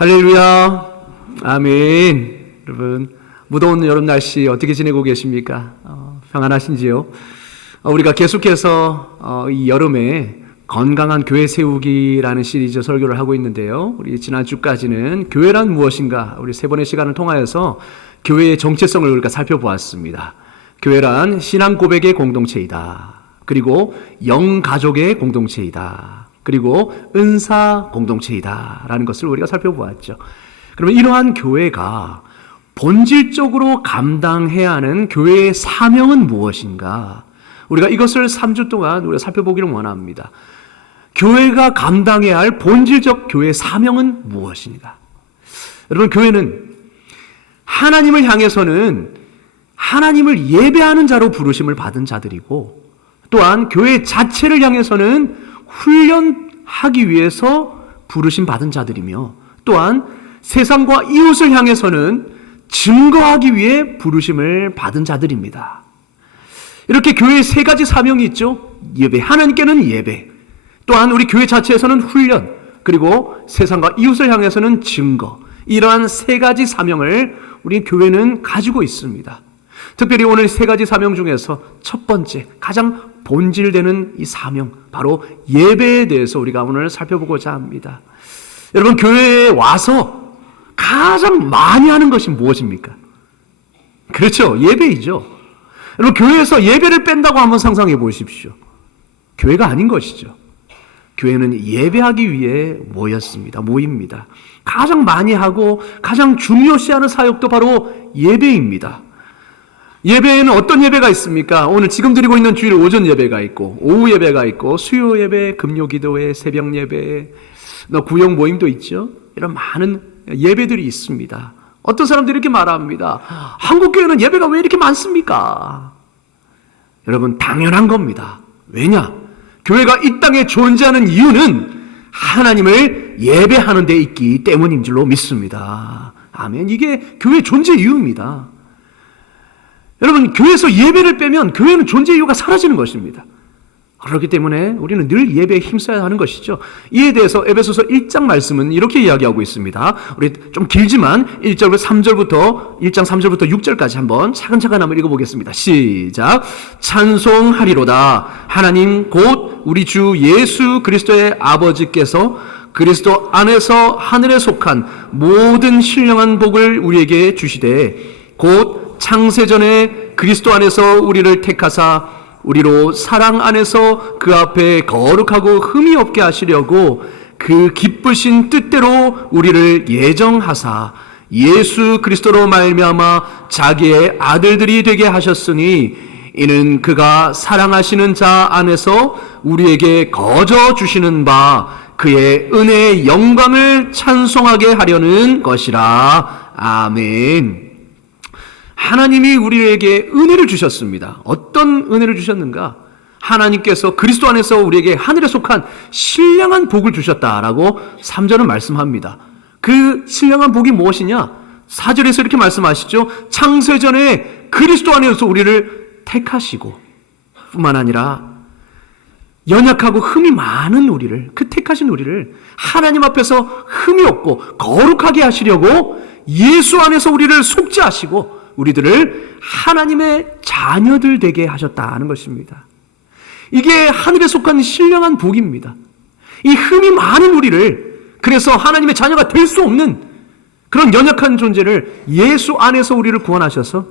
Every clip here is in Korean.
할렐루야. 아멘. 여러분, 무더운 여름 날씨 어떻게 지내고 계십니까? 평안하신지요? 우리가 계속해서 이 여름에 건강한 교회 세우기라는 시리즈 설교를 하고 있는데요. 우리 지난주까지는 교회란 무엇인가 우리 세 번의 시간을 통하여서 교회의 정체성을 우리가 살펴보았습니다. 교회란 신앙 고백의 공동체이다. 그리고 영가족의 공동체이다. 그리고 은사 공동체이다 라는 것을 우리가 살펴보았죠. 그러면 이러한 교회가 본질적으로 감당해야 하는 교회의 사명은 무엇인가? 우리가 이것을 3주 동안 우리가 살펴보기를 원합니다. 교회가 감당해야 할 본질적 교회의 사명은 무엇인가? 여러분, 교회는 하나님을 향해서는 하나님을 예배하는 자로 부르심을 받은 자들이고, 또한 교회 자체를 향해서는 훈련하기 위해서 부르심 받은 자들이며, 또한 세상과 이웃을 향해서는 증거하기 위해 부르심을 받은 자들입니다. 이렇게 교회의 세 가지 사명이 있죠. 예배, 하나님께는 예배, 또한 우리 교회 자체에서는 훈련, 그리고 세상과 이웃을 향해서는 증거. 이러한 세 가지 사명을 우리 교회는 가지고 있습니다. 특별히 오늘 세 가지 사명 중에서 첫 번째, 가장 본질되는 이 사명, 바로 예배에 대해서 우리가 오늘 살펴보고자 합니다. 여러분, 교회에 와서 가장 많이 하는 것이 무엇입니까? 그렇죠, 예배이죠. 여러분, 교회에서 예배를 뺀다고 한번 상상해 보십시오. 교회가 아닌 것이죠. 교회는 예배하기 위해 모입니다. 가장 많이 하고 가장 중요시하는 사역도 바로 예배입니다. 예배에는 어떤 예배가 있습니까? 오늘 지금 드리고 있는 주일 오전 예배가 있고, 오후 예배가 있고, 수요 예배, 금요 기도회, 새벽 예배, 구역 모임도 있죠. 이런 많은 예배들이 있습니다. 어떤 사람들이 이렇게 말합니다. 한국교회는 예배가 왜 이렇게 많습니까? 여러분, 당연한 겁니다. 왜냐? 교회가 이 땅에 존재하는 이유는 하나님을 예배하는 데 있기 때문인 줄로 믿습니다. 아멘. 이게 교회 존재 이유입니다. 여러분, 교회에서 예배를 빼면 교회는 존재 이유가 사라지는 것입니다. 그렇기 때문에 우리는 늘 예배에 힘써야 하는 것이죠. 이에 대해서 에베소서 1장 말씀은 이렇게 이야기하고 있습니다. 우리 좀 길지만 1장 3절부터 6절까지 한번 차근차근 한번 읽어보겠습니다. 시작. 찬송하리로다. 하나님 곧 우리 주 예수 그리스도의 아버지께서 그리스도 안에서 하늘에 속한 모든 신령한 복을 우리에게 주시되, 곧 창세전에 그리스도 안에서 우리를 택하사 우리로 사랑 안에서 그 앞에 거룩하고 흠이 없게 하시려고 그 기쁘신 뜻대로 우리를 예정하사 예수 그리스도로 말미암아 자기의 아들들이 되게 하셨으니, 이는 그가 사랑하시는 자 안에서 우리에게 거저 주시는 바 그의 은혜의 영광을 찬송하게 하려는 것이라. 아멘. 하나님이 우리에게 은혜를 주셨습니다. 어떤 은혜를 주셨는가? 하나님께서 그리스도 안에서 우리에게 하늘에 속한 신령한 복을 주셨다라고 3절은 말씀합니다. 그 신령한 복이 무엇이냐? 4절에서 이렇게 말씀하시죠. 창세전에 그리스도 안에서 우리를 택하시고, 뿐만 아니라 연약하고 흠이 많은 우리를, 그 택하신 우리를 하나님 앞에서 흠이 없고 거룩하게 하시려고 예수 안에서 우리를 속죄하시고 우리들을 하나님의 자녀들 되게 하셨다는 것입니다. 이게 하늘에 속한 신령한 복입니다. 이 흠이 많은 우리를, 그래서 하나님의 자녀가 될 수 없는 그런 연약한 존재를 예수 안에서 우리를 구원하셔서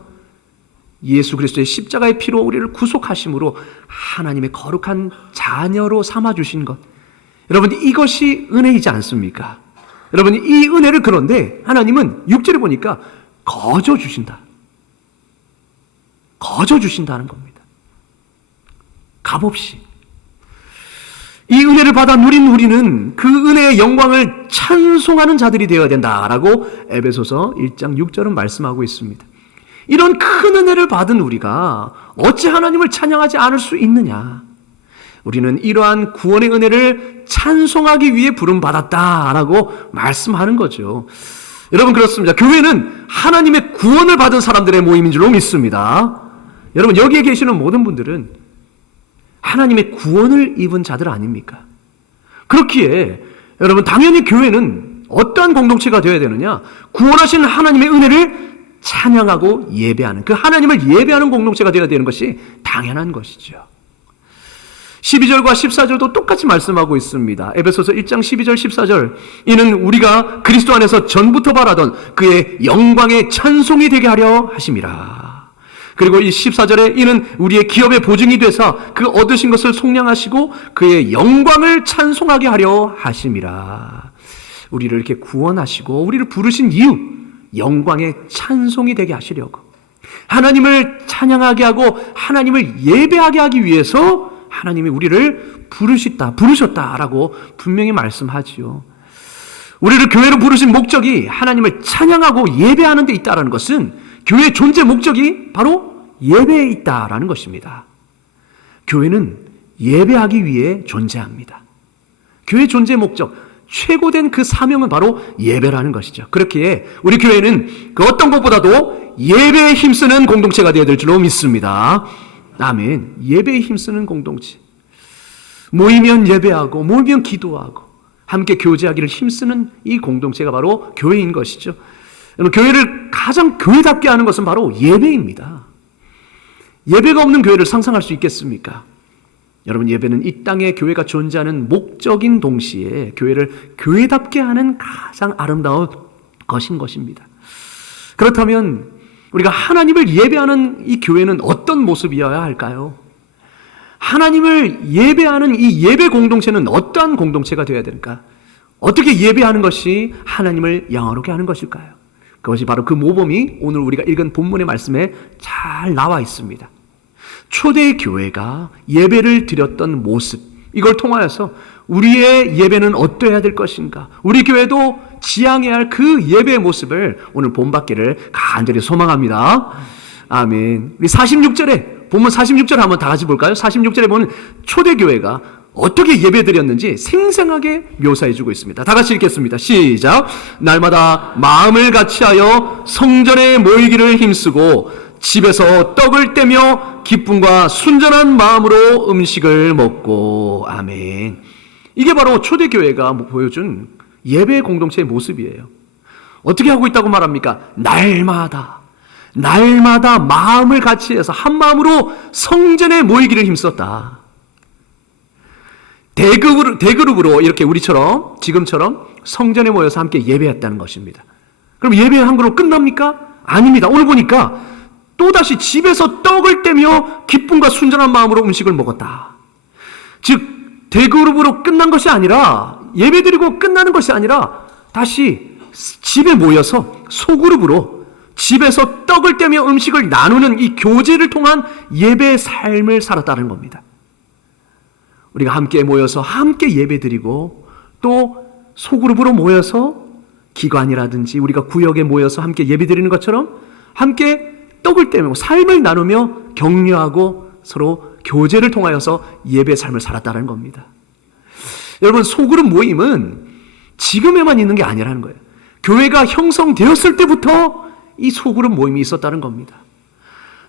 예수 그리스도의 십자가의 피로 우리를 구속하심으로 하나님의 거룩한 자녀로 삼아주신 것, 여러분, 이것이 은혜이지 않습니까? 여러분, 이 은혜를, 그런데 하나님은 6절에 보니까 거저 주신다. 거저 주신다는 겁니다. 값없이. 이 은혜를 받아 누린 우리는 그 은혜의 영광을 찬송하는 자들이 되어야 된다라고 에베소서 1장 6절은 말씀하고 있습니다. 이런 큰 은혜를 받은 우리가 어찌 하나님을 찬양하지 않을 수 있느냐? 우리는 이러한 구원의 은혜를 찬송하기 위해 부름받았다라고 말씀하는 거죠. 여러분, 그렇습니다. 교회는 하나님의 구원을 받은 사람들의 모임인 줄로 믿습니다. 여러분, 여기에 계시는 모든 분들은 하나님의 구원을 입은 자들 아닙니까? 그렇기에 여러분, 당연히 교회는 어떠한 공동체가 되어야 되느냐? 구원하신 하나님의 은혜를 찬양하고 예배하는, 그 하나님을 예배하는 공동체가 되어야 되는 것이 당연한 것이죠. 12절과 14절도 똑같이 말씀하고 있습니다. 에베소서 1장 12절 14절, 이는 우리가 그리스도 안에서 전부터 바라던 그의 영광의 찬송이 되게 하려 하심이라. 그리고 이 14절에 이는 우리의 기업의 보증이 되사 그 얻으신 것을 속량하시고 그의 영광을 찬송하게 하려 하심이라. 우리를 이렇게 구원하시고 우리를 부르신 이유, 영광의 찬송이 되게 하시려고, 하나님을 찬양하게 하고 하나님을 예배하게 하기 위해서 하나님이 우리를 부르셨다라고 분명히 말씀하지요. 우리를 교회로 부르신 목적이 하나님을 찬양하고 예배하는 데 있다는 것은 교회의 존재 목적이 바로 예배에 있다라는 것입니다. 교회는 예배하기 위해 존재합니다. 교회의 존재 목적, 최고된 그 사명은 바로 예배라는 것이죠. 그렇기에 우리 교회는 그 어떤 것보다도 예배에 힘쓰는 공동체가 되어야 될 줄로 믿습니다. 아멘. 예배에 힘쓰는 공동체. 모이면 예배하고 모이면 기도하고 함께 교제하기를 힘쓰는 이 공동체가 바로 교회인 것이죠. 교회를 가장 교회답게 하는 것은 바로 예배입니다. 예배가 없는 교회를 상상할 수 있겠습니까? 여러분, 예배는 이 땅에 교회가 존재하는 목적인 동시에 교회를 교회답게 하는 가장 아름다운 것인 것입니다. 그렇다면 우리가 하나님을 예배하는 이 교회는 어떤 모습이어야 할까요? 하나님을 예배하는 이 예배 공동체는 어떠한 공동체가 되어야 될까? 어떻게 예배하는 것이 하나님을 영화롭게 하는 것일까요? 그것이 바로 그 모범이 오늘 우리가 읽은 본문의 말씀에 잘 나와 있습니다. 초대 교회가 예배를 드렸던 모습, 이걸 통하여서 우리의 예배는 어떠해야 될 것인가, 우리 교회도 지향해야 할 그 예배의 모습을 오늘 본받기를 간절히 소망합니다. 아멘. 우리 46절에, 본문 46절 한번 다 같이 볼까요? 46절에 보면 초대교회가 어떻게 예배드렸는지 생생하게 묘사해주고 있습니다. 다 같이 읽겠습니다. 시작. 날마다 마음을 같이하여 성전에 모이기를 힘쓰고 집에서 떡을 떼며 기쁨과 순전한 마음으로 음식을 먹고. 아멘. 이게 바로 초대교회가 보여준 예배 공동체의 모습이에요. 어떻게 하고 있다고 말합니까? 날마다 마음을 같이해서 한 마음으로 성전에 모이기를 힘썼다. 대그룹으로 이렇게 우리처럼 지금처럼 성전에 모여서 함께 예배했다는 것입니다. 그럼 예배 한 걸로 끝납니까? 아닙니다. 오늘 보니까 또다시 집에서 떡을 떼며 기쁨과 순전한 마음으로 음식을 먹었다. 즉 대그룹으로 끝난 것이 아니라, 예배드리고 끝나는 것이 아니라 다시 집에 모여서 소그룹으로 집에서 떡을 떼며 음식을 나누는 이 교제를 통한 예배의 삶을 살았다는 겁니다. 우리가 함께 모여서 함께 예배드리고 또 소그룹으로 모여서 기관이라든지 우리가 구역에 모여서 함께 예배드리는 것처럼 함께 떡을 떼며 삶을 나누며 격려하고 서로 교제를 통하여서 예배의 삶을 살았다는 겁니다. 여러분, 소그룹 모임은 지금에만 있는 게 아니라는 거예요. 교회가 형성되었을 때부터 이 소그룹 모임이 있었다는 겁니다.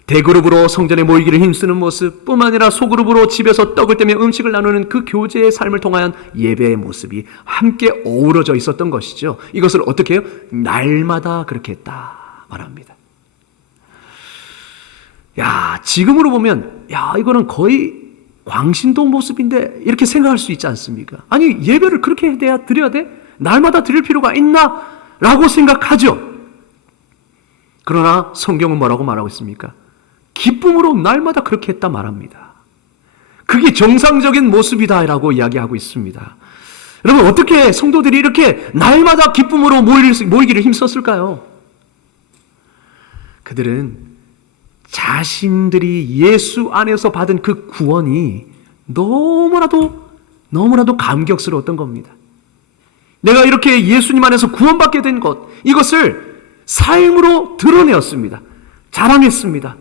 대그룹으로 성전에 모이기를 힘쓰는 모습 뿐만 아니라 소그룹으로 집에서 떡을 떼며 음식을 나누는 그 교제의 삶을 통한 예배의 모습이 함께 어우러져 있었던 것이죠. 이것을 어떻게 해요? 날마다 그렇게 했다 말합니다. 야, 지금으로 보면 이거는 거의 광신도 모습인데 이렇게 생각할 수 있지 않습니까? 아니, 예배를 그렇게 드려야 돼? 날마다 드릴 필요가 있나? 라고 생각하죠. 그러나 성경은 뭐라고 말하고 있습니까? 기쁨으로 날마다 그렇게 했다 말합니다. 그게 정상적인 모습이다 라고 이야기하고 있습니다. 여러분, 어떻게 성도들이 이렇게 날마다 기쁨으로 모이기를 힘썼을까요? 그들은 자신들이 예수 안에서 받은 그 구원이 너무나도 감격스러웠던 겁니다. 내가 이렇게 예수님 안에서 구원받게 된 것, 이것을 삶으로 드러내었습니다. 자랑했습니다.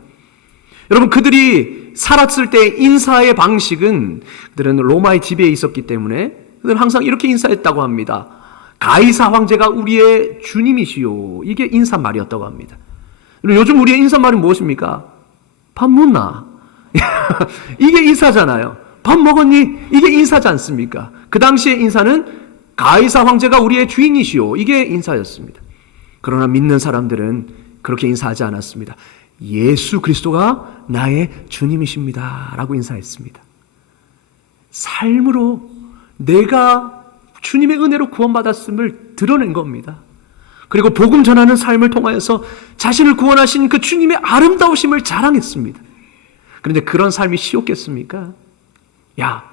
여러분, 그들이 살았을 때 인사의 방식은, 그들은 로마의 지배에 있었기 때문에 그들은 항상 이렇게 인사했다고 합니다. 가이사 황제가 우리의 주님이시요. 이게 인사말이었다고 합니다. 요즘 우리의 인사말이 무엇입니까? 밥 묻나? 이게 인사잖아요. 밥 먹었니? 이게 인사지 않습니까? 그 당시의 인사는 가이사 황제가 우리의 주인이시오. 이게 인사였습니다. 그러나 믿는 사람들은 그렇게 인사하지 않았습니다. 예수 그리스도가 나의 주님이십니다 라고 인사했습니다. 삶으로 내가 주님의 은혜로 구원받았음을 드러낸 겁니다. 그리고 복음 전하는 삶을 통하여서 자신을 구원하신 그 주님의 아름다우심을 자랑했습니다. 그런데 그런 삶이 쉬웠겠습니까? 야,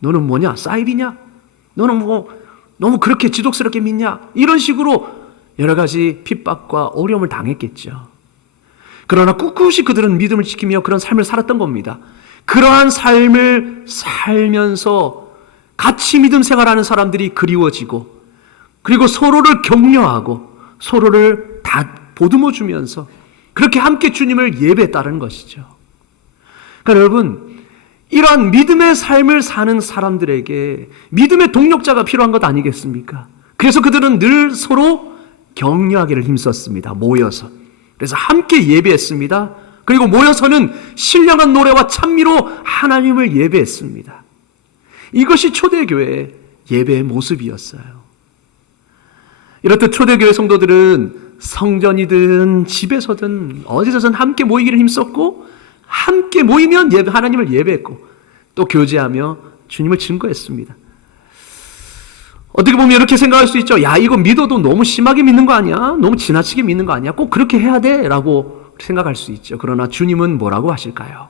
너는 뭐냐? 사이비냐? 너는 뭐 너무 그렇게 지독스럽게 믿냐? 이런 식으로 여러 가지 핍박과 어려움을 당했겠죠. 그러나 꿋꿋이 그들은 믿음을 지키며 그런 삶을 살았던 겁니다. 그러한 삶을 살면서 같이 믿음 생활하는 사람들이 그리워지고, 그리고 서로를 격려하고 서로를 다 보듬어 주면서 그렇게 함께 주님을 예배했다는 것이죠. 그러니까 여러분, 이러한 믿음의 삶을 사는 사람들에게 믿음의 동력자가 필요한 것 아니겠습니까? 그래서 그들은 늘 서로 격려하기를 힘썼습니다. 모여서. 그래서 함께 예배했습니다. 그리고 모여서는 신령한 노래와 찬미로 하나님을 예배했습니다. 이것이 초대교회의 예배의 모습이었어요. 이렇듯 초대교회 성도들은 성전이든 집에서든 어디서든 함께 모이기를 힘썼고, 함께 모이면 하나님을 예배했고, 또 교제하며 주님을 증거했습니다. 어떻게 보면 이렇게 생각할 수 있죠. 야, 이거 믿어도 너무 심하게 믿는 거 아니야? 너무 지나치게 믿는 거 아니야? 꼭 그렇게 해야 돼? 라고 생각할 수 있죠. 그러나 주님은 뭐라고 하실까요?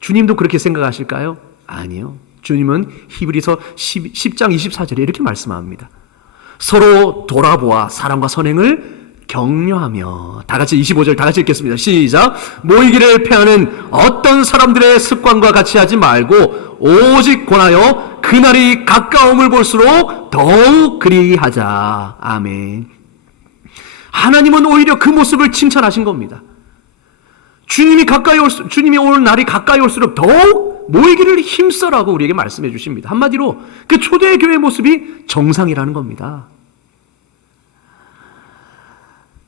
주님도 그렇게 생각하실까요? 아니요. 주님은 히브리서 10장 24절에 이렇게 말씀합니다. 서로 돌아보아 사랑과 선행을 격려하며, 다 같이 25절 다 같이 읽겠습니다. 시작. 모이기를 패하는 어떤 사람들의 습관과 같이 하지 말고 오직 권하여 그날이 가까움을 볼수록 더욱 그리하자. 아멘. 하나님은 오히려 그 모습을 칭찬하신 겁니다. 주님이 올 날이 가까이 올수록 더욱 모이기를 힘써라고 우리에게 말씀해 주십니다. 한마디로 그 초대교회 모습이 정상이라는 겁니다.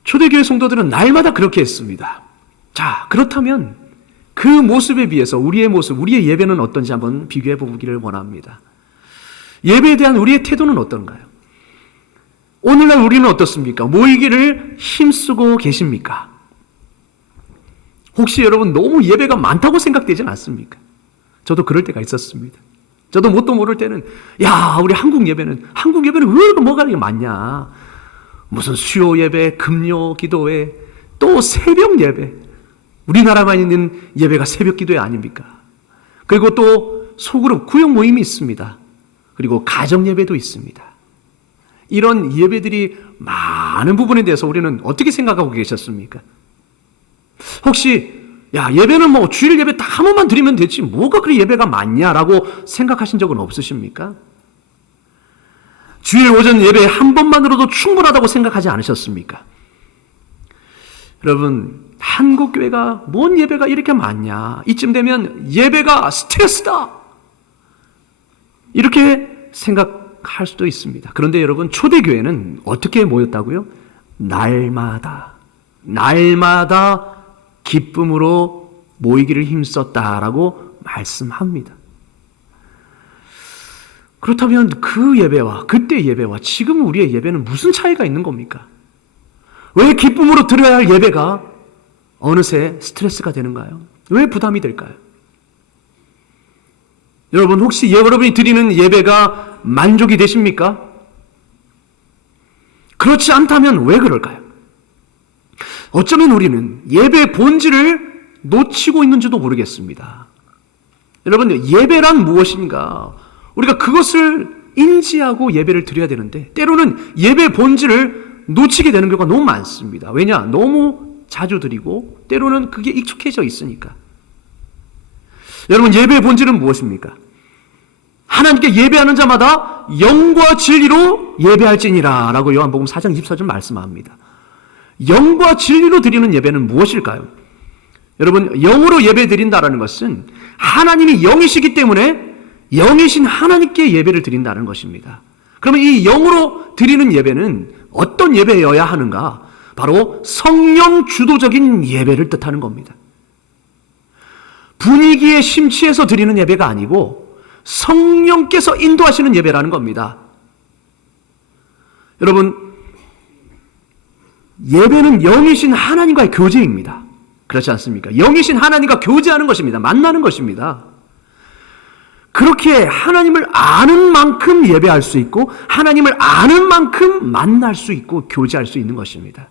초대교회 성도들은 날마다 그렇게 했습니다. 자, 그렇다면 그 모습에 비해서 우리의 모습, 우리의 예배는 어떤지 한번 비교해 보기를 원합니다. 예배에 대한 우리의 태도는 어떤가요? 오늘날 우리는 어떻습니까? 모이기를 힘쓰고 계십니까? 혹시 여러분 너무 예배가 많다고 생각되진 않습니까? 저도 그럴 때가 있었습니다. 저도 뭣도 모를 때는, 야, 우리 한국 예배는 왜 이렇게 뭐가 이렇게 많냐? 무슨 수요 예배, 금요 기도회, 또 새벽 예배. 우리나라만 있는 예배가 새벽 기도회 아닙니까? 그리고 또 소그룹 구역 모임이 있습니다. 그리고 가정 예배도 있습니다. 이런 예배들이 많은 부분에 대해서 우리는 어떻게 생각하고 계셨습니까? 혹시 야, 예배는 뭐 주일 예배 딱 한 번만 드리면 되지 뭐가 그리 예배가 많냐라고 생각하신 적은 없으십니까? 주일 오전 예배 한 번만으로도 충분하다고 생각하지 않으셨습니까? 여러분, 한국 교회가 뭔 예배가 이렇게 많냐? 이쯤 되면 예배가 스트레스다! 이렇게 생각할 수도 있습니다. 그런데 여러분, 초대교회는 어떻게 모였다고요? 날마다 기쁨으로 모이기를 힘썼다라고 말씀합니다. 그렇다면 그 예배와 그때 예배와 지금 우리의 예배는 무슨 차이가 있는 겁니까? 왜 기쁨으로 드려야 할 예배가 어느새 스트레스가 되는가요? 왜 부담이 될까요? 여러분, 혹시 여러분이 드리는 예배가 만족이 되십니까? 그렇지 않다면 왜 그럴까요? 어쩌면 우리는 예배의 본질을 놓치고 있는지도 모르겠습니다. 여러분, 예배란 무엇인가? 우리가 그것을 인지하고 예배를 드려야 되는데 때로는 예배의 본질을 놓치게 되는 경우가 너무 많습니다. 왜냐? 너무 자주 드리고 때로는 그게 익숙해져 있으니까. 여러분, 예배의 본질은 무엇입니까? 하나님께 예배하는 자마다 영과 진리로 예배할지니라 라고 요한복음 4장 24절 말씀합니다. 영과 진리로 드리는 예배는 무엇일까요? 여러분, 영으로 예배 드린다는 것은 하나님이 영이시기 때문에 영이신 하나님께 예배를 드린다는 것입니다. 그러면 이 영으로 드리는 예배는 어떤 예배여야 하는가? 바로 성령 주도적인 예배를 뜻하는 겁니다. 분위기에 심취해서 드리는 예배가 아니고 성령께서 인도하시는 예배라는 겁니다. 여러분, 예배는 영이신 하나님과의 교제입니다. 그렇지 않습니까? 영이신 하나님과 교제하는 것입니다. 만나는 것입니다. 그렇게 하나님을 아는 만큼 예배할 수 있고 하나님을 아는 만큼 만날 수 있고 교제할 수 있는 것입니다.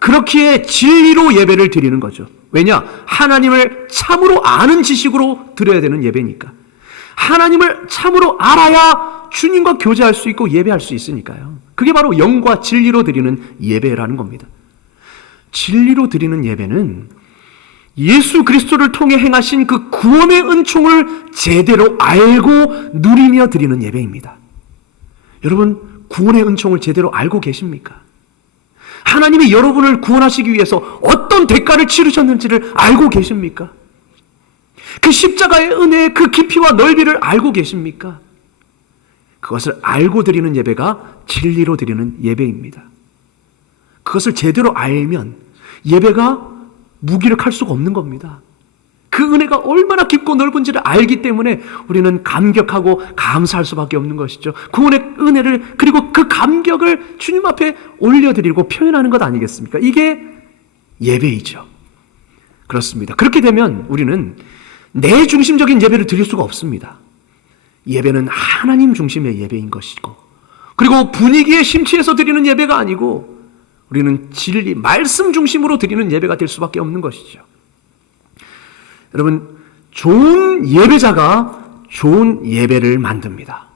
그렇기에 진리로 예배를 드리는 거죠. 왜냐? 하나님을 참으로 아는 지식으로 드려야 되는 예배니까. 하나님을 참으로 알아야 주님과 교제할 수 있고 예배할 수 있으니까요. 그게 바로 영과 진리로 드리는 예배라는 겁니다. 진리로 드리는 예배는 예수 그리스도를 통해 행하신 그 구원의 은총을 제대로 알고 누리며 드리는 예배입니다. 여러분, 구원의 은총을 제대로 알고 계십니까? 하나님이 여러분을 구원하시기 위해서 어떤 대가를 치르셨는지를 알고 계십니까? 그 십자가의 은혜의 그 깊이와 넓이를 알고 계십니까? 그것을 알고 드리는 예배가 진리로 드리는 예배입니다. 그것을 제대로 알면 예배가 무기력할 수가 없는 겁니다. 그 은혜가 얼마나 깊고 넓은지를 알기 때문에 우리는 감격하고 감사할 수밖에 없는 것이죠. 구원의 은혜를 그리고 그 감격을 주님 앞에 올려드리고 표현하는 것 아니겠습니까? 이게 예배이죠. 그렇습니다. 그렇게 되면 우리는 내 중심적인 예배를 드릴 수가 없습니다. 예배는 하나님 중심의 예배인 것이고, 그리고 분위기에 심취해서 드리는 예배가 아니고 우리는 진리, 말씀 중심으로 드리는 예배가 될 수밖에 없는 것이죠. 여러분, 좋은 예배자가 좋은 예배를 만듭니다.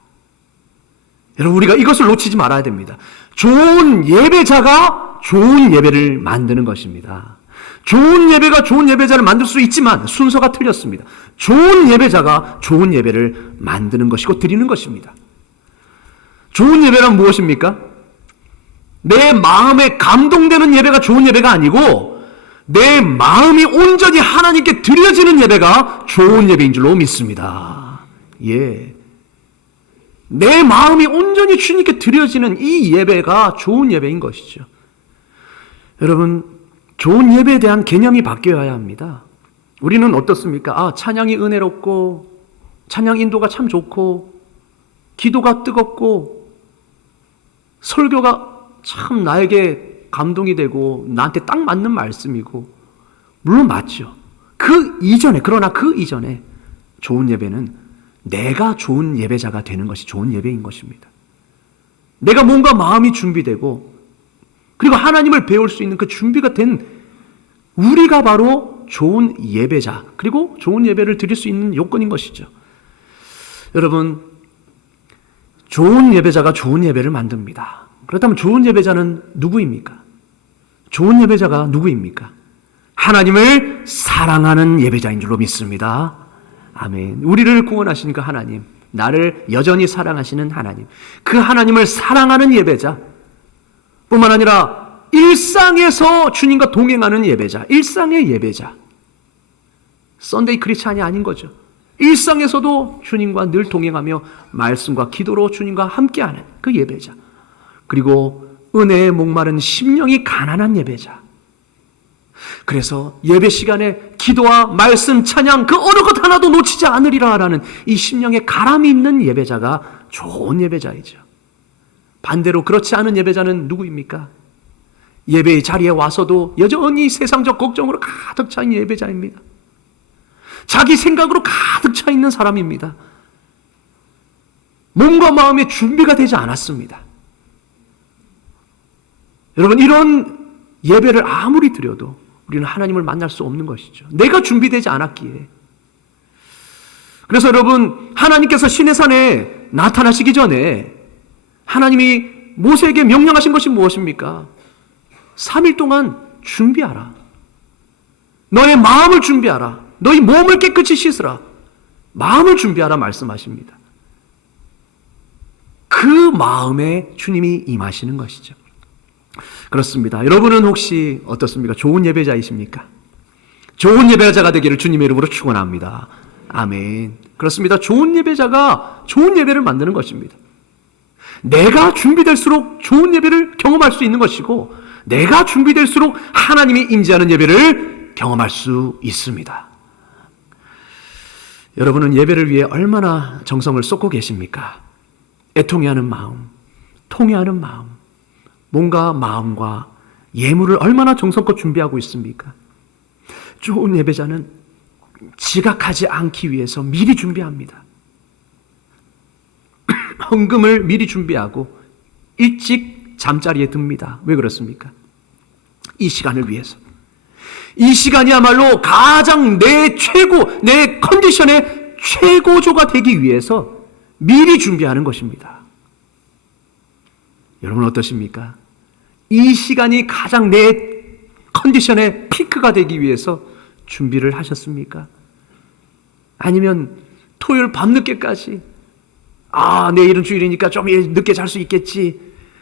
여러분, 우리가 이것을 놓치지 말아야 됩니다. 좋은 예배자가 좋은 예배를 만드는 것입니다. 좋은 예배가 좋은 예배자를 만들 수 있지만 순서가 틀렸습니다. 좋은 예배자가 좋은 예배를 만드는 것이고 드리는 것입니다. 좋은 예배란 무엇입니까? 내 마음에 감동되는 예배가 좋은 예배가 아니고 내 마음이 온전히 하나님께 드려지는 예배가 좋은 예배인 줄로 믿습니다. 예. 내 마음이 온전히 주님께 드려지는 이 예배가 좋은 예배인 것이죠. 여러분, 좋은 예배에 대한 개념이 바뀌어야 합니다. 우리는 어떻습니까? 찬양이 은혜롭고 찬양 인도가 참 좋고 기도가 뜨겁고 설교가 참 나에게 감동이 되고 나한테 딱 맞는 말씀이고, 물론 맞죠. 그러나 그 이전에 좋은 예배는 내가 좋은 예배자가 되는 것이 좋은 예배인 것입니다. 내가 뭔가 마음이 준비되고 그리고 하나님을 배울 수 있는 그 준비가 된 우리가 바로 좋은 예배자, 그리고 좋은 예배를 드릴 수 있는 요건인 것이죠. 여러분, 좋은 예배자가 좋은 예배를 만듭니다. 그렇다면 좋은 예배자는 누구입니까? 좋은 예배자가 누구입니까? 하나님을 사랑하는 예배자인 줄로 믿습니다. 아멘. 우리를 구원하신 그 하나님, 나를 여전히 사랑하시는 하나님, 그 하나님을 사랑하는 예배자 뿐만 아니라 일상에서 주님과 동행하는 예배자, 일상의 예배자, 썬데이 크리스찬이 아닌 거죠. 일상에서도 주님과 늘 동행하며 말씀과 기도로 주님과 함께하는 그 예배자, 그리고 은혜에 목마른 심령이 가난한 예배자. 그래서 예배 시간에 기도와 말씀, 찬양 그 어느 것 하나도 놓치지 않으리라라는 이 심령에 가람이 있는 예배자가 좋은 예배자이죠. 반대로 그렇지 않은 예배자는 누구입니까? 예배의 자리에 와서도 여전히 세상적 걱정으로 가득 차 있는 예배자입니다. 자기 생각으로 가득 차 있는 사람입니다. 몸과 마음의 준비가 되지 않았습니다. 여러분, 이런 예배를 아무리 드려도 우리는 하나님을 만날 수 없는 것이죠. 내가 준비되지 않았기에. 그래서 여러분, 하나님께서 시내산에 나타나시기 전에 하나님이 모세에게 명령하신 것이 무엇입니까? 3일 동안 준비하라. 너의 마음을 준비하라. 너희 몸을 깨끗이 씻으라. 마음을 준비하라 말씀하십니다. 그 마음에 주님이 임하시는 것이죠. 그렇습니다. 여러분은 혹시 어떻습니까? 좋은 예배자이십니까? 좋은 예배자가 되기를 주님의 이름으로 축원합니다. 아멘. 그렇습니다. 좋은 예배자가 좋은 예배를 만드는 것입니다. 내가 준비될수록 좋은 예배를 경험할 수 있는 것이고, 내가 준비될수록 하나님이 임재하는 예배를 경험할 수 있습니다. 여러분은 예배를 위해 얼마나 정성을 쏟고 계십니까? 애통해하는 마음, 통회하는 마음, 뭔가 마음과 예물을 얼마나 정성껏 준비하고 있습니까? 좋은 예배자는 지각하지 않기 위해서 미리 준비합니다. 헌금을 미리 준비하고 일찍 잠자리에 듭니다. 왜 그렇습니까? 이 시간을 위해서. 이 시간이야말로 가장 내 컨디션의 최고조가 되기 위해서 미리 준비하는 것입니다. 여러분 어떠십니까? 이 시간이 가장 내 컨디션의 피크가 되기 위해서 준비를 하셨습니까? 아니면 토요일 밤늦게까지 내일은 주일이니까 좀 늦게 잘 수 있겠지,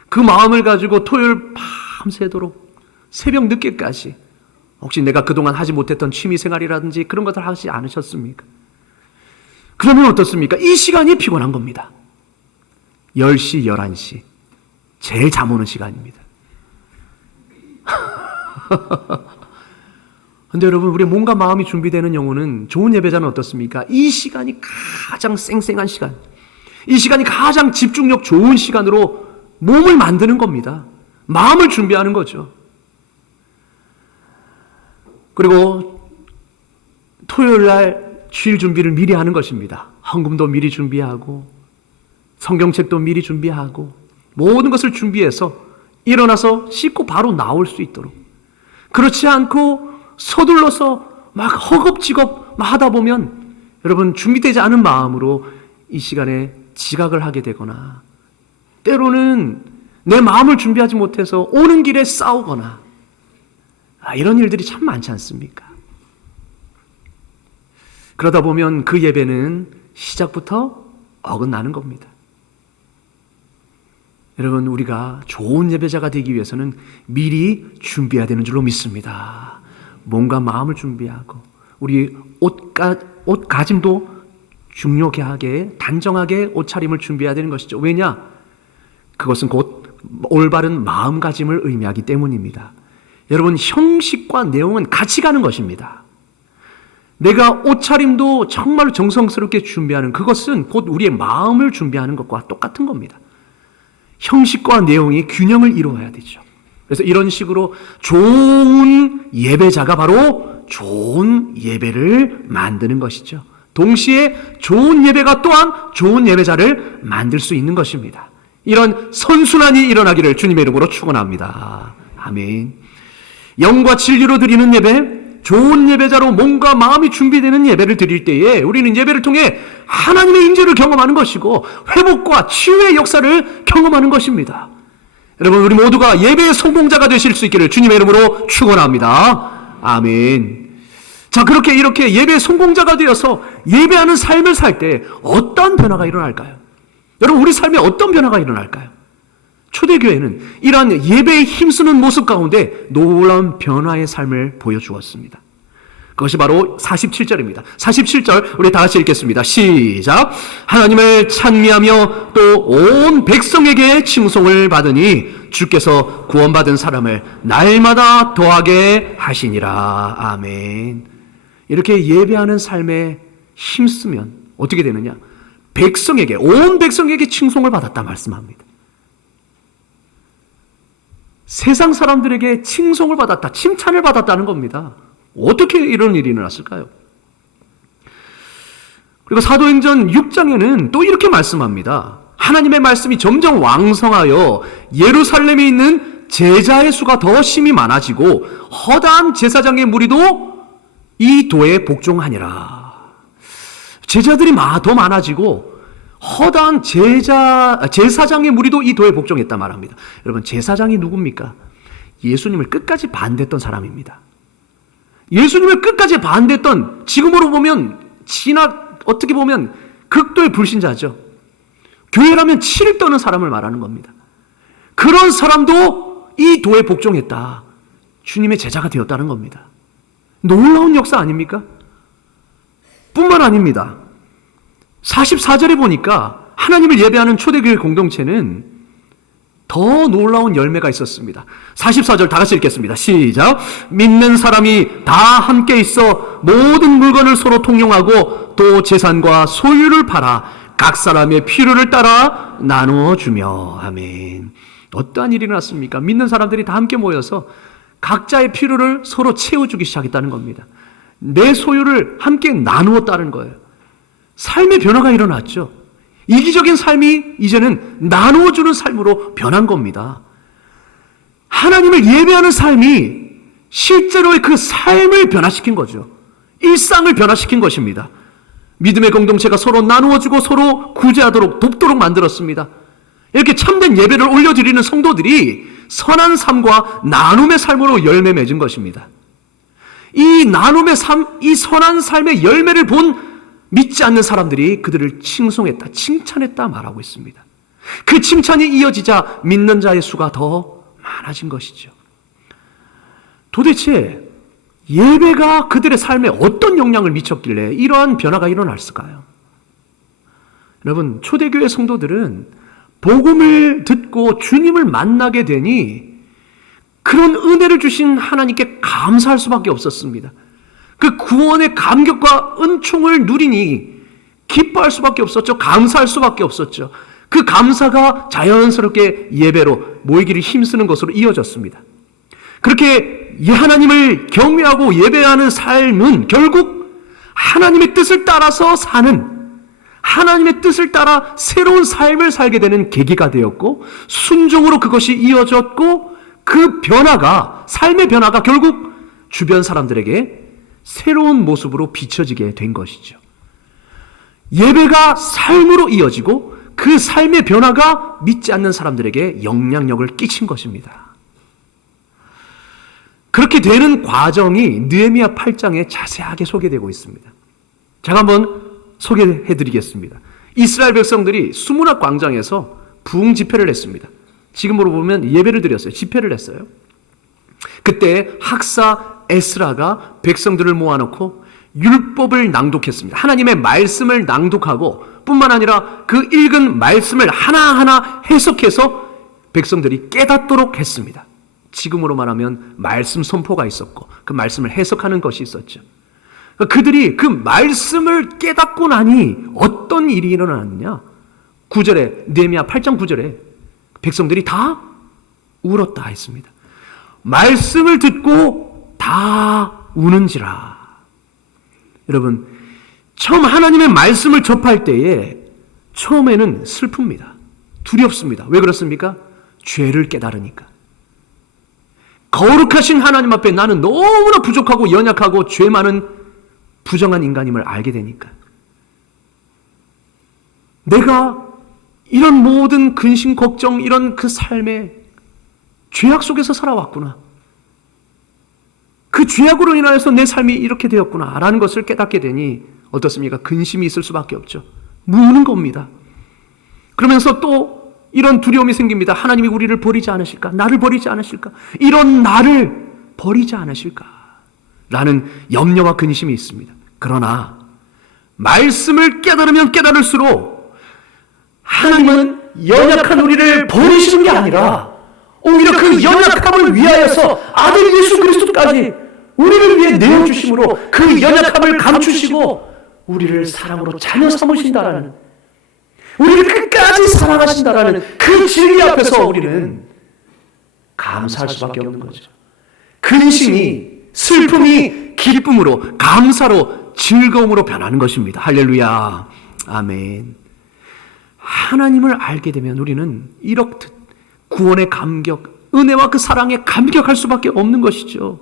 그 마음을 가지고 토요일 밤새도록 새벽 늦게까지 혹시 내가 그동안 하지 못했던 취미생활이라든지 그런 것들 하지 않으셨습니까? 그러면 어떻습니까? 이 시간이 피곤한 겁니다. 10시, 11시 제일 잠 오는 시간입니다. 근데 여러분, 우리 몸과 마음이 준비되는 영혼은, 좋은 예배자는 어떻습니까? 이 시간이 가장 쌩쌩한 시간, 이 시간이 가장 집중력 좋은 시간으로 몸을 만드는 겁니다. 마음을 준비하는 거죠. 그리고 토요일 날 주일 준비를 미리 하는 것입니다. 헌금도 미리 준비하고 성경책도 미리 준비하고 모든 것을 준비해서 일어나서 씻고 바로 나올 수 있도록, 그렇지 않고 서둘러서 막 허겁지겁 하다 보면 여러분, 준비되지 않은 마음으로 이 시간에 지각을 하게 되거나, 때로는 내 마음을 준비하지 못해서 오는 길에 싸우거나, 이런 일들이 참 많지 않습니까? 그러다 보면 그 예배는 시작부터 어긋나는 겁니다. 여러분, 우리가 좋은 예배자가 되기 위해서는 미리 준비해야 되는 줄로 믿습니다. 몸과 마음을 준비하고, 우리 옷가짐도 중요하게 단정하게 옷차림을 준비해야 되는 것이죠. 왜냐? 그것은 곧 올바른 마음가짐을 의미하기 때문입니다. 여러분, 형식과 내용은 같이 가는 것입니다. 내가 옷차림도 정말 정성스럽게 준비하는 그것은 곧 우리의 마음을 준비하는 것과 똑같은 겁니다. 형식과 내용이 균형을 이루어야 되죠. 그래서 이런 식으로 좋은 예배자가 바로 좋은 예배를 만드는 것이죠. 동시에 좋은 예배가 또한 좋은 예배자를 만들 수 있는 것입니다. 이런 선순환이 일어나기를 주님의 이름으로 축원합니다. 아멘. 영과 진리로 드리는 예배, 좋은 예배자로 몸과 마음이 준비되는 예배를 드릴 때에 우리는 예배를 통해 하나님의 임재를 경험하는 것이고 회복과 치유의 역사를 경험하는 것입니다. 여러분, 우리 모두가 예배의 성공자가 되실 수 있기를 주님의 이름으로 축원합니다. 아멘. 자, 이렇게 예배의 성공자가 되어서 예배하는 삶을 살 때 어떤 변화가 일어날까요? 여러분, 우리 삶에 어떤 변화가 일어날까요? 초대교회는 이러한 예배에 힘쓰는 모습 가운데 놀라운 변화의 삶을 보여주었습니다. 그것이 바로 47절입니다. 47절 우리 다 같이 읽겠습니다. 시작. 하나님을 찬미하며 또 온 백성에게 칭송을 받으니 주께서 구원받은 사람을 날마다 더하게 하시니라. 아멘. 이렇게 예배하는 삶에 힘쓰면 어떻게 되느냐? 온 백성에게 칭송을 받았다 말씀합니다. 세상 사람들에게 칭송을 받았다, 칭찬을 받았다는 겁니다. 어떻게 이런 일이 일어났을까요? 그리고 사도행전 6장에는 또 이렇게 말씀합니다. 하나님의 말씀이 점점 왕성하여 예루살렘에 있는 제자의 수가 더 심히 많아지고 허다한 제사장의 무리도 이 도에 복종하니라. 제자들이 더 많아지고 허다한 제사장의 무리도 이 도에 복종했다 말합니다. 여러분, 제사장이 누굽니까? 예수님을 끝까지 반대했던 사람입니다. 예수님을 끝까지 반대했던, 지금으로 보면 어떻게 보면 극도의 불신자죠. 교회라면 치를 떠는 사람을 말하는 겁니다. 그런 사람도 이 도에 복종했다. 주님의 제자가 되었다는 겁니다. 놀라운 역사 아닙니까? 뿐만 아닙니다. 44절에 보니까 하나님을 예배하는 초대교회 공동체는 더 놀라운 열매가 있었습니다. 44절 다 같이 읽겠습니다. 시작. 믿는 사람이 다 함께 있어 모든 물건을 서로 통용하고 또 재산과 소유를 팔아 각 사람의 필요를 따라 나누어 주며. 아멘. 어떠한 일이 일어났습니까? 믿는 사람들이 다 함께 모여서 각자의 필요를 서로 채워주기 시작했다는 겁니다. 내 소유를 함께 나누었다는 거예요. 삶의 변화가 일어났죠. 이기적인 삶이 이제는 나누어주는 삶으로 변한 겁니다. 하나님을 예배하는 삶이 실제로의 그 삶을 변화시킨 거죠. 일상을 변화시킨 것입니다. 믿음의 공동체가 서로 나누어주고 서로 구제하도록 돕도록 만들었습니다. 이렇게 참된 예배를 올려드리는 성도들이 선한 삶과 나눔의 삶으로 열매 맺은 것입니다. 이 나눔의 삶, 이 선한 삶의 열매를 본 믿지 않는 사람들이 그들을 칭송했다, 칭찬했다 말하고 있습니다. 그 칭찬이 이어지자 믿는 자의 수가 더 많아진 것이죠. 도대체 예배가 그들의 삶에 어떤 영향을 미쳤길래 이러한 변화가 일어났을까요? 여러분, 초대교회 성도들은 복음을 듣고 주님을 만나게 되니 그런 은혜를 주신 하나님께 감사할 수밖에 없었습니다. 그 구원의 감격과 은총을 누리니 기뻐할 수밖에 없었죠. 감사할 수밖에 없었죠. 그 감사가 자연스럽게 예배로 모이기를 힘쓰는 것으로 이어졌습니다. 그렇게 하나님을 경외하고 예배하는 삶은 결국 하나님의 뜻을 따라서 사는, 하나님의 뜻을 따라 새로운 삶을 살게 되는 계기가 되었고, 순종으로 그것이 이어졌고, 그 변화가, 삶의 변화가 결국 주변 사람들에게 새로운 모습으로 비춰지게 된 것이죠. 예배가 삶으로 이어지고 그 삶의 변화가 믿지 않는 사람들에게 영향력을 끼친 것입니다. 그렇게 되는 과정이 느헤미야 8장에 자세하게 소개되고 있습니다. 제가 한번 소개해 드리겠습니다. 이스라엘 백성들이 수문학 광장에서 부흥 집회를 했습니다. 지금으로 보면 예배를 드렸어요. 집회를 했어요. 그때 학사 에스라가 백성들을 모아놓고 율법을 낭독했습니다. 하나님의 말씀을 낭독하고 뿐만 아니라 그 읽은 말씀을 하나하나 해석해서 백성들이 깨닫도록 했습니다. 지금으로 말하면 말씀 선포가 있었고 그 말씀을 해석하는 것이 있었죠. 그들이 그 말씀을 깨닫고 나니 어떤 일이 일어났느냐? 9절에, 느헤미야 8장 9절에 백성들이 다 울었다 했습니다. 말씀을 듣고 다 우는지라. 여러분, 처음 하나님의 말씀을 접할 때에 처음에는 슬픕니다. 두렵습니다. 왜 그렇습니까? 죄를 깨달으니까. 거룩하신 하나님 앞에 나는 너무나 부족하고 연약하고 죄 많은 부정한 인간임을 알게 되니까. 내가 이런 모든 근심, 걱정, 이런 그 삶에 죄악 속에서 살아왔구나. 그 죄악으로 인하여서 내 삶이 이렇게 되었구나 라는 것을 깨닫게 되니 어떻습니까? 근심이 있을 수밖에 없죠. 무는 겁니다. 그러면서 또 이런 두려움이 생깁니다. 하나님이 우리를 버리지 않으실까? 나를 버리지 않으실까? 이런 나를 버리지 않으실까? 라는 염려와 근심이 있습니다. 그러나 말씀을 깨달으면 깨달을수록 하나님은 연약한 우리를 버리시는 게 아니라 오히려 그 연약함을 위하여서 아들 예수 그리스도까지 우리를 위해 내어주심으로 그 연약함을 감추시고 우리를 사랑으로 자녀 삼으신다라는, 우리를 끝까지 사랑하신다라는 그 진리 앞에서 우리는 감사할 수밖에 없는 거죠. 근심이, 슬픔이 기쁨으로, 감사로, 즐거움으로 변하는 것입니다. 할렐루야. 아멘. 하나님을 알게 되면 우리는 이렇듯 구원의 감격, 은혜와 그 사랑에 감격할 수밖에 없는 것이죠.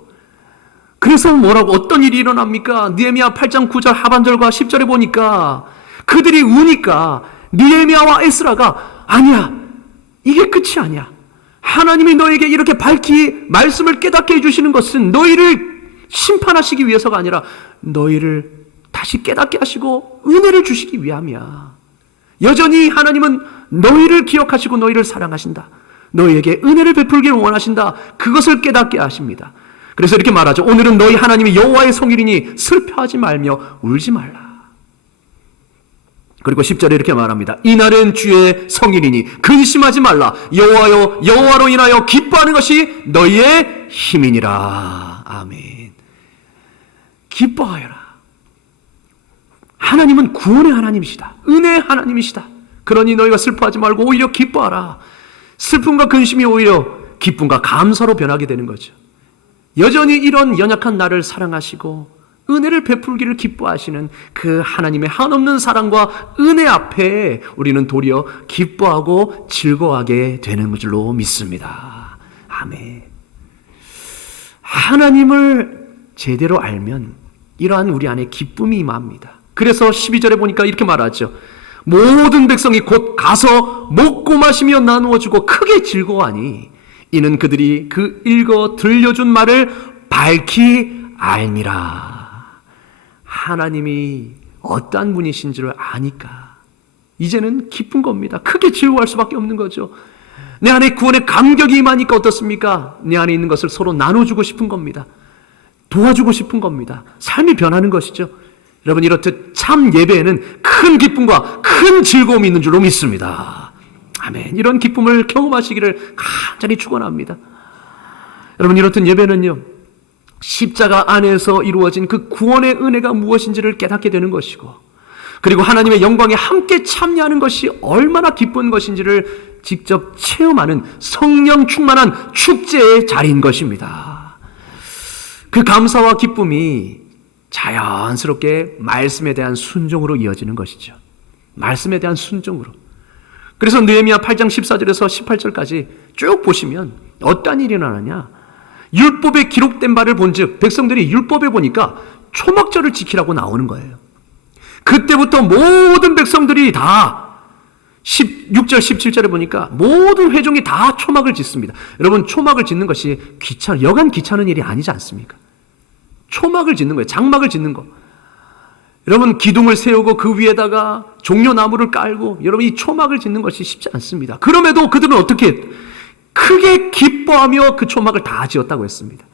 그래서 뭐라고, 어떤 일이 일어납니까? 느헤미야 8장 9절 하반절과 10절에 보니까 그들이 우니까 느헤미야와 에스라가 아니야, 이게 끝이 아니야. 하나님이 너에게 이렇게 밝히 말씀을 깨닫게 해주시는 것은 너희를 심판하시기 위해서가 아니라 너희를 다시 깨닫게 하시고 은혜를 주시기 위함이야. 여전히 하나님은 너희를 기억하시고 너희를 사랑하신다. 너희에게 은혜를 베풀기를 원하신다. 그것을 깨닫게 하십니다. 그래서 이렇게 말하죠. 오늘은 너희 하나님이 여호와의 성일이니 슬퍼하지 말며 울지 말라. 그리고 10절에 이렇게 말합니다. 이날은 주의 성일이니 근심하지 말라. 여호와여, 여호와로 인하여 기뻐하는 것이 너희의 힘이니라. 아멘. 기뻐하여라. 하나님은 구원의 하나님이시다. 은혜의 하나님이시다. 그러니 너희가 슬퍼하지 말고 오히려 기뻐하라. 슬픔과 근심이 오히려 기쁨과 감사로 변하게 되는 거죠. 여전히 이런 연약한 나를 사랑하시고 은혜를 베풀기를 기뻐하시는 그 하나님의 한없는 사랑과 은혜 앞에 우리는 도리어 기뻐하고 즐거워하게 되는 줄로 믿습니다. 아멘. 하나님을 제대로 알면 이러한 우리 안에 기쁨이 임합니다. 그래서 12절에 보니까 이렇게 말하죠. 모든 백성이 곧 가서 먹고 마시며 나누어주고 크게 즐거워하니 이는 그들이 그 읽어 들려준 말을 밝히 알미라. 하나님이 어떠한 분이신 줄 아니까 이제는 기쁜 겁니다. 크게 즐거워할 수밖에 없는 거죠. 내 안에 구원의 감격이 임하니까 어떻습니까? 내 안에 있는 것을 서로 나눠주고 싶은 겁니다. 도와주고 싶은 겁니다. 삶이 변하는 것이죠. 여러분, 이렇듯 참 예배에는 큰 기쁨과 큰 즐거움이 있는 줄로 믿습니다. 아멘. 이런 기쁨을 경험하시기를 간절히 축원합니다. 여러분, 이렇듯 예배는요, 십자가 안에서 이루어진 그 구원의 은혜가 무엇인지를 깨닫게 되는 것이고, 그리고 하나님의 영광에 함께 참여하는 것이 얼마나 기쁜 것인지를 직접 체험하는 성령 충만한 축제의 자리인 것입니다. 그 감사와 기쁨이 자연스럽게 말씀에 대한 순종으로 이어지는 것이죠. 말씀에 대한 순종으로. 그래서 느헤미야 8장 14절에서 18절까지 쭉 보시면 어떠한 일이 일어나냐, 율법에 기록된 바를 본즉 백성들이 율법에 보니까 초막절을 지키라고 나오는 거예요. 그때부터 모든 백성들이 다 16절 17절에 보니까 모든 회중이 다 초막을 짓습니다. 여러분, 초막을 짓는 것이 여간 귀찮은 일이 아니지 않습니까? 초막을 짓는 거예요. 장막을 짓는 거. 여러분, 기둥을 세우고 그 위에다가 종려나무를 깔고, 여러분, 이 초막을 짓는 것이 쉽지 않습니다. 그럼에도 그들은 어떻게 크게 기뻐하며 그 초막을 다 지었다고 했습니다.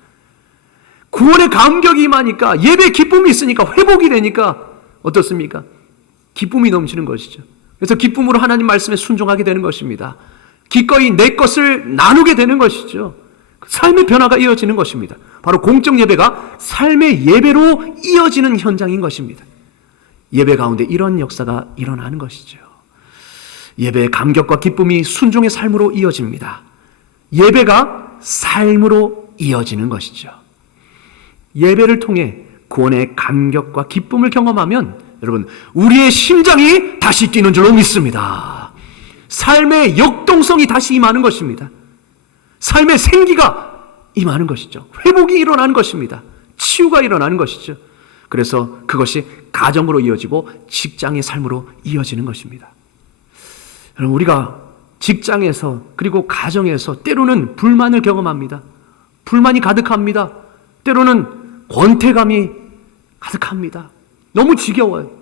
구원의 감격이 임하니까, 예배의 기쁨이 있으니까, 회복이 되니까 어떻습니까? 기쁨이 넘치는 것이죠. 그래서 기쁨으로 하나님 말씀에 순종하게 되는 것입니다. 기꺼이 내 것을 나누게 되는 것이죠. 삶의 변화가 이어지는 것입니다. 바로 공적 예배가 삶의 예배로 이어지는 현장인 것입니다. 예배 가운데 이런 역사가 일어나는 것이죠. 예배의 감격과 기쁨이 순종의 삶으로 이어집니다. 예배가 삶으로 이어지는 것이죠. 예배를 통해 구원의 감격과 기쁨을 경험하면 여러분, 우리의 심장이 다시 뛰는 줄로 믿습니다. 삶의 역동성이 다시 임하는 것입니다. 삶의 생기가 임하는 것이죠. 회복이 일어나는 것입니다. 치유가 일어나는 것이죠. 그래서 그것이 가정으로 이어지고 직장의 삶으로 이어지는 것입니다. 여러분, 우리가 직장에서 그리고 가정에서 때로는 불만을 경험합니다. 불만이 가득합니다. 때로는 권태감이 가득합니다. 너무 지겨워요.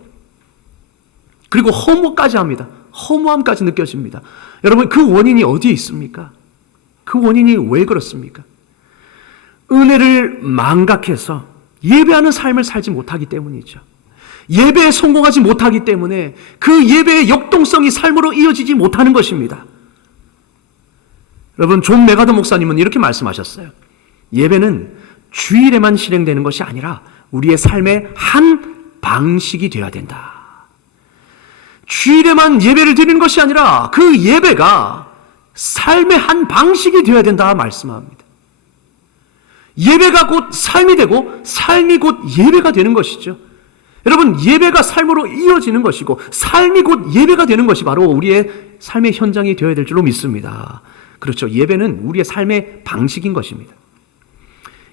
그리고 허무까지 합니다. 허무함까지 느껴집니다. 여러분, 그 원인이 어디에 있습니까? 그 원인이 왜 그렇습니까? 은혜를 망각해서 예배하는 삶을 살지 못하기 때문이죠. 예배에 성공하지 못하기 때문에 그 예배의 역동성이 삶으로 이어지지 못하는 것입니다. 여러분, 존 메가더 목사님은 이렇게 말씀하셨어요. 예배는 주일에만 실행되는 것이 아니라 우리의 삶의 한 방식이 되어야 된다. 주일에만 예배를 드리는 것이 아니라 그 예배가 삶의 한 방식이 되어야 된다 말씀합니다. 예배가 곧 삶이 되고 삶이 곧 예배가 되는 것이죠. 여러분, 예배가 삶으로 이어지는 것이고 삶이 곧 예배가 되는 것이 바로 우리의 삶의 현장이 되어야 될 줄로 믿습니다. 그렇죠. 예배는 우리의 삶의 방식인 것입니다.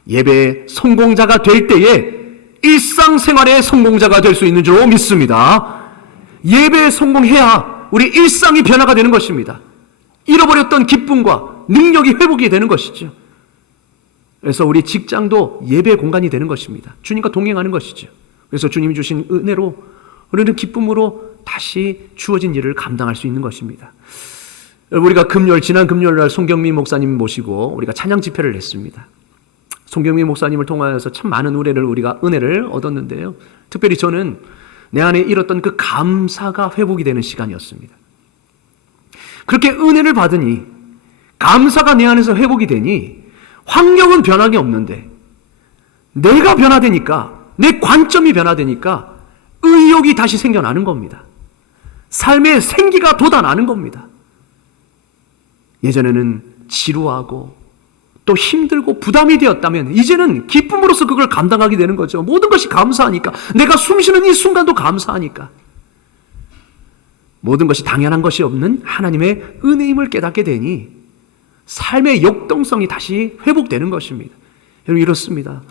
예배의 성공자가 될 때에 일상생활의 성공자가 될 수 있는 줄로 믿습니다. 예배에 성공해야 우리 일상이 변화가 되는 것입니다. 잃어버렸던 기쁨과 능력이 회복이 되는 것이죠. 그래서 우리 직장도 예배 공간이 되는 것입니다. 주님과 동행하는 것이죠. 그래서 주님이 주신 은혜로 우리는 기쁨으로 다시 주어진 일을 감당할 수 있는 것입니다. 우리가 지난 금요일 날 송경민 목사님 모시고 우리가 찬양 집회를 했습니다. 송경민 목사님을 통하여서 참 많은 우리가 은혜를 얻었는데요. 특별히 저는 내 안에 잃었던 그 감사가 회복이 되는 시간이었습니다. 그렇게 은혜를 받으니, 감사가 내 안에서 회복이 되니 환경은 변함이 없는데 내가 변화되니까, 내 관점이 변화되니까 의욕이 다시 생겨나는 겁니다. 삶의 생기가 돋아나는 겁니다. 예전에는 지루하고 또 힘들고 부담이 되었다면 이제는 기쁨으로써 그걸 감당하게 되는 거죠. 모든 것이 감사하니까, 내가 숨쉬는 이 순간도 감사하니까, 모든 것이 당연한 것이 없는 하나님의 은혜임을 깨닫게 되니 삶의 역동성이 다시 회복되는 것입니다. 여러분, 이렇습니다.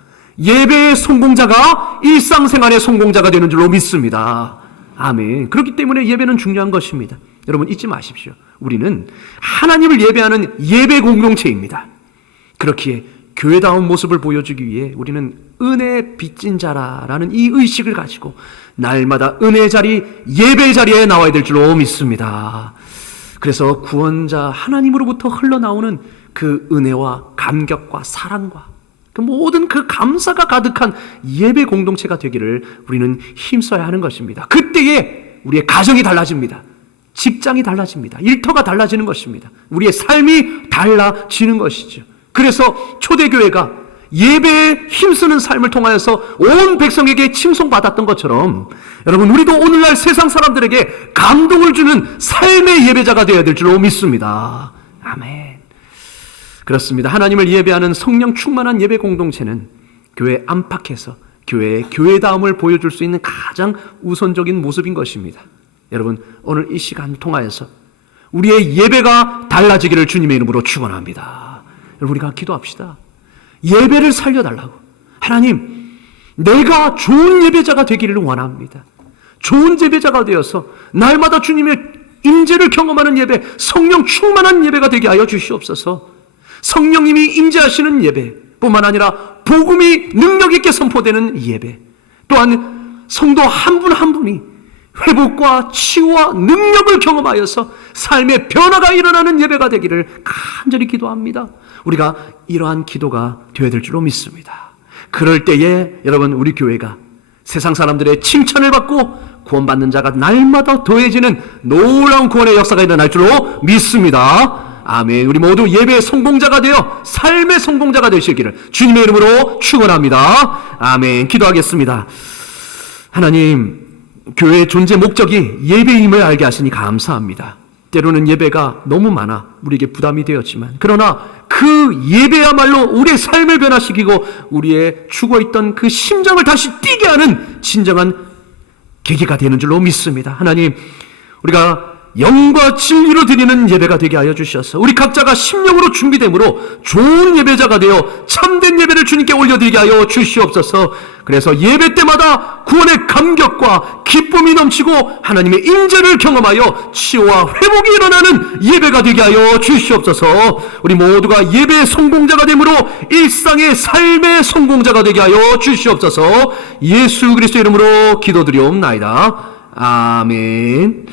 예배의 성공자가 일상생활의 성공자가 되는 줄로 믿습니다. 아멘. 그렇기 때문에 예배는 중요한 것입니다. 여러분, 잊지 마십시오. 우리는 하나님을 예배하는 예배 공동체입니다. 그렇기에 교회다운 모습을 보여주기 위해 우리는 은혜 빚진 자라라는 이 의식을 가지고 날마다 은혜 자리, 예배 자리에 나와야 될 줄로 믿습니다. 그래서 구원자 하나님으로부터 흘러나오는 그 은혜와 감격과 사랑과 그 모든 그 감사가 가득한 예배 공동체가 되기를 우리는 힘써야 하는 것입니다. 그때에 우리의 가정이 달라집니다. 직장이 달라집니다. 일터가 달라지는 것입니다. 우리의 삶이 달라지는 것이죠. 그래서 초대교회가 예배에 힘쓰는 삶을 통하여서 온 백성에게 칭송받았던 것처럼 여러분, 우리도 오늘날 세상 사람들에게 감동을 주는 삶의 예배자가 되어야 될 줄로 믿습니다. 아멘. 그렇습니다. 하나님을 예배하는 성령 충만한 예배 공동체는 교회 안팎에서 교회의 교회다움을 보여줄 수 있는 가장 우선적인 모습인 것입니다. 여러분, 오늘 이 시간을 통하여서 우리의 예배가 달라지기를 주님의 이름으로 축원합니다. 여러분, 우리가 기도합시다. 예배를 살려달라고. 하나님, 내가 좋은 예배자가 되기를 원합니다. 좋은 예배자가 되어서 날마다 주님의 임재를 경험하는 예배, 성령 충만한 예배가 되게 하여 주시옵소서. 성령님이 임재하시는 예배 뿐만 아니라 복음이 능력 있게 선포되는 예배, 또한 성도 한 분 한 분이 회복과 치유와 능력을 경험하여서 삶의 변화가 일어나는 예배가 되기를 간절히 기도합니다. 우리가 이러한 기도가 되어야 될 줄로 믿습니다. 그럴 때에 여러분, 우리 교회가 세상 사람들의 칭찬을 받고 구원받는 자가 날마다 더해지는 놀라운 구원의 역사가 일어날 줄로 믿습니다. 아멘. 우리 모두 예배의 성공자가 되어 삶의 성공자가 되시기를 주님의 이름으로 축원합니다. 아멘. 기도하겠습니다. 하나님, 교회의 존재 목적이 예배임을 알게 하시니 감사합니다. 때로는 예배가 너무 많아 우리에게 부담이 되었지만, 그러나 그 예배야말로 우리의 삶을 변화시키고 우리의 죽어있던 그 심장을 다시 뛰게 하는 진정한 계기가 되는 줄로 믿습니다. 하나님, 우리가 영과 진리로 드리는 예배가 되게 하여 주셔서 우리 각자가 심령으로 준비됨으로 좋은 예배자가 되어 참된 예배를 주님께 올려드리게 하여 주시옵소서. 그래서 예배 때마다 구원의 감격과 기쁨이 넘치고 하나님의 임재를 경험하여 치유와 회복이 일어나는 예배가 되게 하여 주시옵소서. 우리 모두가 예배의 성공자가 되므로 일상의 삶의 성공자가 되게 하여 주시옵소서. 예수 그리스도 이름으로 기도드리옵나이다. 아멘.